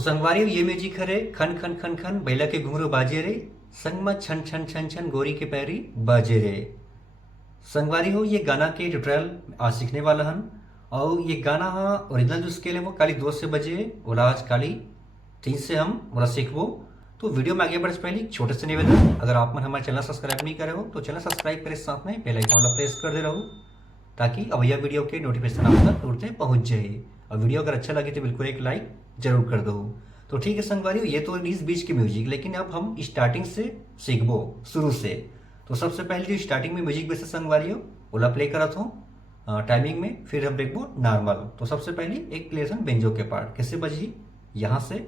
तो संगवारी ये म्यूजिक हरे खन खन खन खन बैला के घुंघरू बाजे रे, संग में छन छन छन छन गोरी के पैरी बाजे रे। संगवारी हो ये गाना के ट्यूटोरियल आज सीखने वाला हन। और ये गाना हाँ ओरिजिनल जो स्केल है वो काली 2 से बजे ओला आज काली 3 से हम ओला सीखबो। तो वीडियो में आगे बढ़ने से पहले एक छोटे से निवेदन, अगर आप मन हमारे चैनल सब्सक्राइब नहीं करे हो तो चैनल सब्सक्राइब करे, साथ में बेल आइकन वाला प्रेस कर दे रहो ताकि अब यह वीडियो के नोटिफिकेशन आप तक तुरंत पहुंच जाए। और वीडियो अगर अच्छा लगे तो बिल्कुल एक लाइक जरूर कर दो। तो ठीक है संगवारी, ये तो इस बीच की म्यूजिक, लेकिन अब हम स्टार्टिंग से सीखबो शुरू से। तो सबसे पहले जो स्टार्टिंग में म्यूजिक बेस संगवारी हो ओला प्ले करत हूँ टाइमिंग में, फिर हम देखबो नॉर्मल। तो सबसे पहले एक प्ले बेंजो के पार्ट कैसे बजी यहाँ से।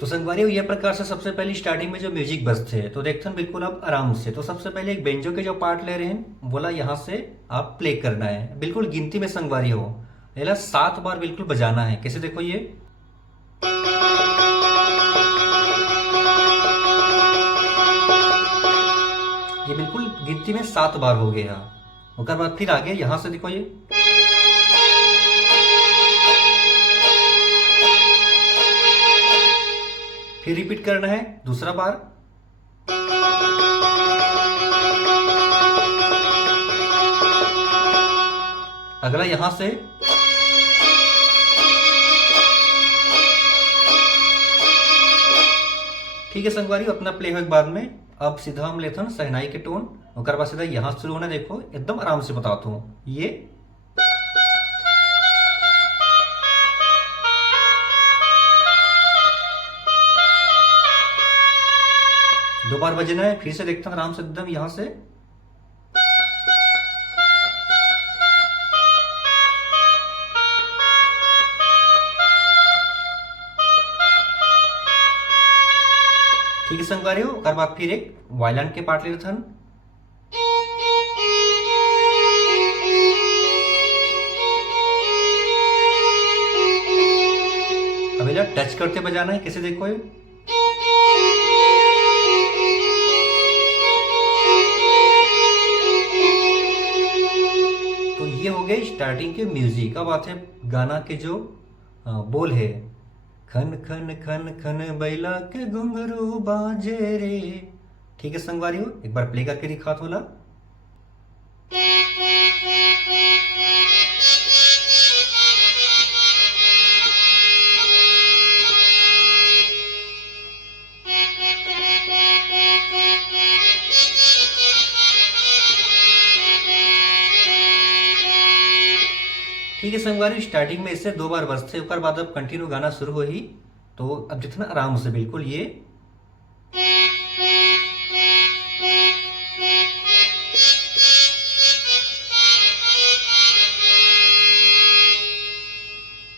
तो संगवारी ये प्रकार से सबसे पहले स्टार्टिंग में जो म्यूजिक बजते हैं तो देखते हैं बिल्कुल अब आराम से। तो सबसे पहले एक बेंजो के जो पार्ट ले रहे हैं बोला यहाँ से आप प्ले करना है, बिल्कुल गिनती में संगवारी हो। पहला 7 बार बिल्कुल बजाना है। कैसे देखो ये बिल्कुल गिनती में 7 बार हो गया। उसके बाद फिर आगे यहाँ से देखो फिर रिपीट करना है दूसरा बार। अगला यहां से ठीक है संगवारी, अपना प्ले हो बाद में अब सीधा हम लेते हैं सहनाई के टोन। और बाद सीधा यहां शुरू होना, देखो एकदम आराम से बताता हूं। ये दो बार बजना है, फिर से देखते हैं आराम से एकदम यहां से। ठीक है संगवारी हो, और बाद फिर एक वायलिन के पार्ट ले लेते हैं। अब टच करते बजाना है। कैसे देखो तो ये हो गए स्टार्टिंग के म्यूजिक। अब आते हैं गाना के जो बोल है। खन खन खन खन बैला के घुंघरू बाजे रे। ठीक है संगवारी हो, एक बार प्ले करके दिखा थोला। ठीक है संगवारी, स्टार्टिंग में इससे 2 बार बजते, उसके बाद अब कंटिन्यू गाना शुरू हो ही। तो अब जितना आराम से बिल्कुल ये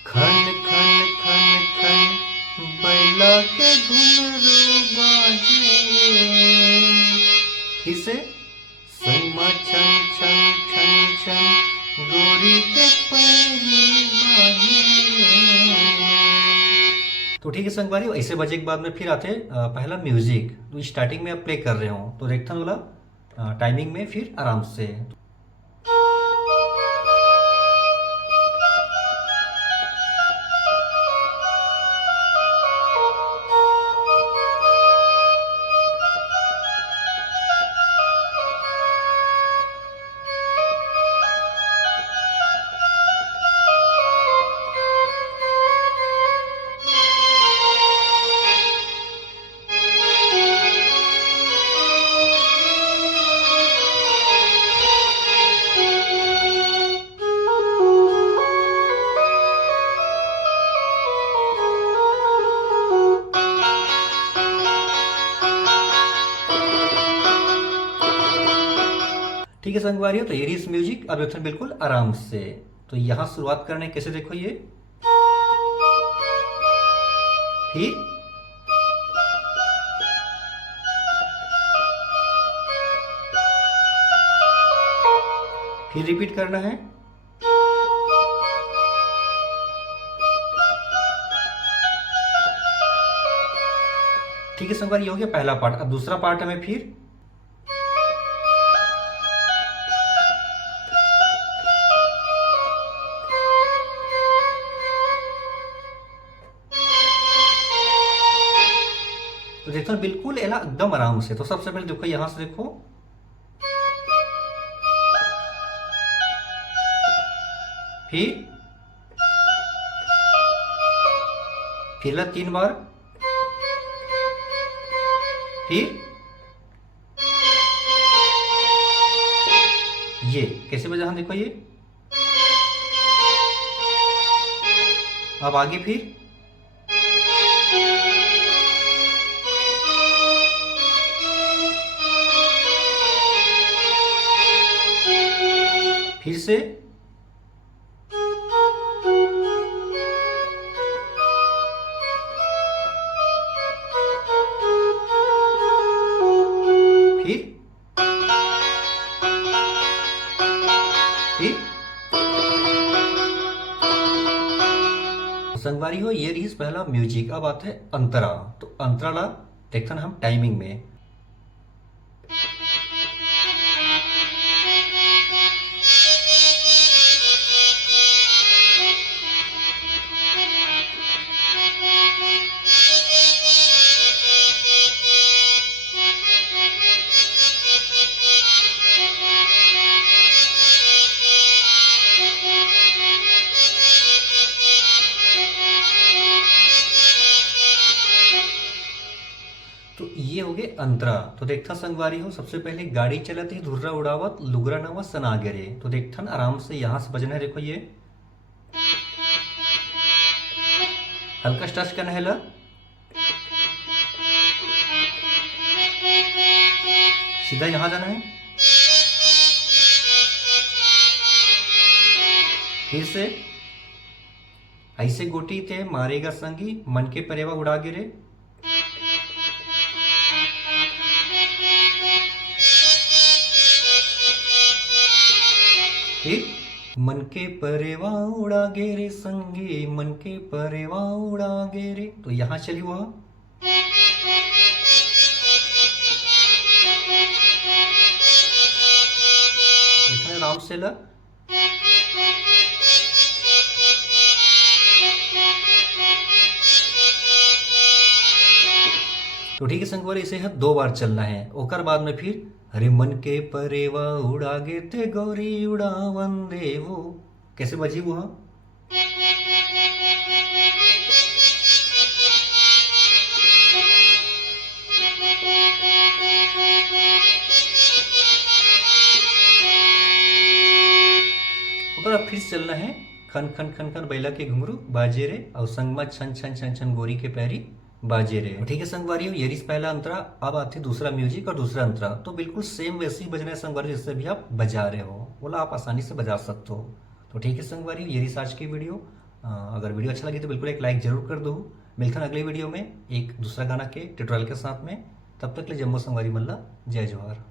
खन खन खन खन बैला के घुंघरू बाजे, फिर से समा छन छन छन छन गोरी के पैरी बाजे। तो ठीक है संगवारी, ऐसे बजे के बाद में फिर आते पहला म्यूजिक। तो स्टार्टिंग में अब प्ले कर रहे हो तो देखता हूँ बोला टाइमिंग में, फिर आराम से। ठीक है संगवारियों, तो एरीज म्यूजिक अब देखो बिल्कुल आराम से। तो यहाँ शुरुआत करने कैसे, देखो ये, फिर रिपीट करना है, ठीक है संगवार, ये हो गया पहला पार्ट। अब दूसरा पार्ट हमें फिर तो देखो बिल्कुल एला एकदम आराम से। तो सबसे पहले देखो यहां से देखो, फिर ला 3 बार, फिर ये कैसे बजा, देखो ये। अब आगे फिर से, फिर संगवारी हो, ये रही पहला म्यूजिक। अब आता है अंतरा। तो अंतरा ला देखते हैं हम टाइमिंग में। तो ये हो गए अंतरा। तो देखता संगवारी हो, सबसे पहले गाड़ी चलती है धुर्रा उड़ावत लुगरा नवा सनागरे। तो देखता आराम से यहां से बजना है, देखो ये हल्का टच करना है ला, सीधा यहां जाना है, फिर से ऐसे गोटी थे मारेगा संगी मन के परेवा उड़ा गिरे, फिर मन के परेवा उड़ा गेरे संगे मन के परेवा उड़ा गेरे। तो यहां चली वह, देखा आराम से ला। तो ठीक है संगवार, इसे है 2 बार चलना है। ओकर बाद में फिर हरे मन के परेवा उड़ा गे ते गौरी उड़ा वंदे वो, कैसे बजी वो। फिर चलना है खन खन खन खन बैला के घुंघरू बाजे रे और संगमा छन छन छन छन गोरी के पैरी बाजे रे। ठीक है संगवारियों, ये रही पहला अंतरा। अब आते दूसरा म्यूजिक और दूसरा अंतरा। तो बिल्कुल सेम वैसे ही बजना है संगवारियों, जिससे भी आप बजा रहे हो, बोला आप आसानी से बजा सकते हो। तो ठीक है संगवारियों, ये रही आज की वीडियो। अगर वीडियो अच्छा लगी तो बिल्कुल एक लाइक जरूर कर दो। मिलते हैं अगले वीडियो में एक दूसरा गाना के ट्यूटोरियल के साथ में। तब तक ले जम्मू संगवारी मल्ला, जय जोहार।